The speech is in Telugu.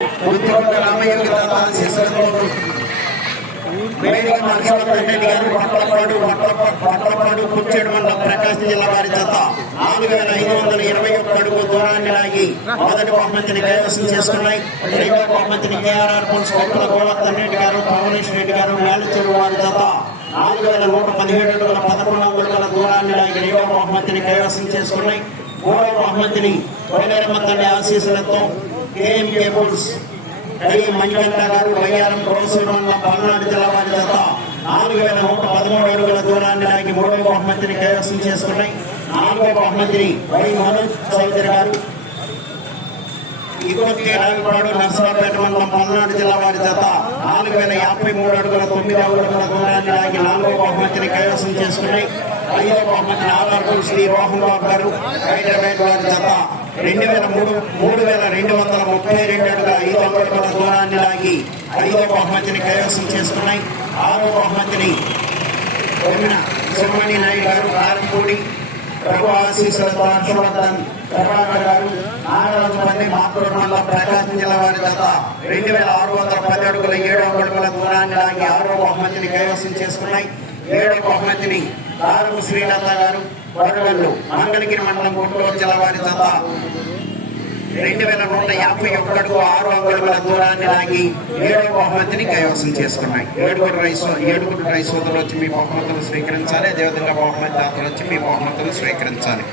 గుత్తికొండ రామయ్య గారి ఆశీస్సులతో వేదిక నరసింహరెడ్డి గారు పట్టలపాడు పట్టలపాడు కుర్చేడు మండలం ప్రకాశం జిల్లా వారి జత నాలుగు వేల ఐదు వందల ఇరవై ఒక్క అడుగు దూరాన్ని లాగి మొదటి బహుమతిని కైవసం చేసుకున్నాయి రెండవ బహుమతిని కేఆర్ఆర్ పుల్స్ కొప్పుల గోవర్ధన్ రెడ్డి గారు పవనేష్ రెడ్డి గారు వేలచెరు వారి జత నాలుగు వేల నూట పదిహేడు అడుగుల పదకొండు అడుగుల దూరాన్ని లాగి రెండవ బహుమతిని కైవసం చేసుకున్నాయి మూడవ బహుమతిని వైలేరమ్మ తల్లి ఆశీస్సులతో కేఎం కేబుల్స్ కడి మంజుగంట గారు వయ్యారం ఉన్న పల్నాడు జిల్లా వారి జత నాలుగు వేల నూట పదమూడు అడుగుల దూరాన్ని లాగి మూడవ బహుమతిని కైవసం చేసుకున్నాయి. నాలుగవ బహుమతిని వై మనోజ్ చౌదరి గారు. ఇగోటి రావిపాడు నర్సరాపేట మండలం పల్నాడు జిల్లా వారి జత నాలుగు వేల యాభై మూడు అడుగుల తొమ్మిది అడుగుల దూరాన్ని లాగి నాలుగో బహుమతిని కైవసం చేసుకున్నాయి. ఐదవ బహుమతిని ఆధార్పూర్ శ్రీ రోహన్ బాబు గారు హైదరాబాద్ వారి జత రెండు వేల మూడు మూడు వేల రెండు వందల ముప్పై రెండు అడుగుల ఐదు అడుగుల దూరాన్ని లాగి ఐదో బహుమతిని కైవసం చేసుకున్నాయి ఆరో బహుమతిని కొమ్మిన సుబ్రహ్మణ్య నాయుడు గారు కారంపూడి ప్రభు ఆశీస్సులతో హర్షవర్ధన్ ప్రభాకర్ గారు నాగరాజు మంది మాకూరు మండలం ప్రకాశం జిల్లా వారి గత రెండు వేల ఆరు వందల పది అడుగుల ఏడు అడుగుల దూరాన్ని లాగి ఆరో బహుమతిని కైవసం చేసుకున్నాయి ఏడో బహుమతిని దారుపు శ్రీలత గారు వరవల్లు మంగళగిరి మండలం గుంటూరు జిల్లా వారి జత రెండు వేల నూట యాభై ఒక్కడు ఆరు అంగుళముల దూరాన్ని లాగి ఏడు బహుమతిని కైవసం చేసుకున్నాయి. ఏడుగురు రైస్ ఏడుగురు రైస్ వచ్చి మీ బహుమతులు స్వీకరించాలి. అదేవిధంగా బహుమతి దాతలు వచ్చి మీ బహుమతులు స్వీకరించాలి.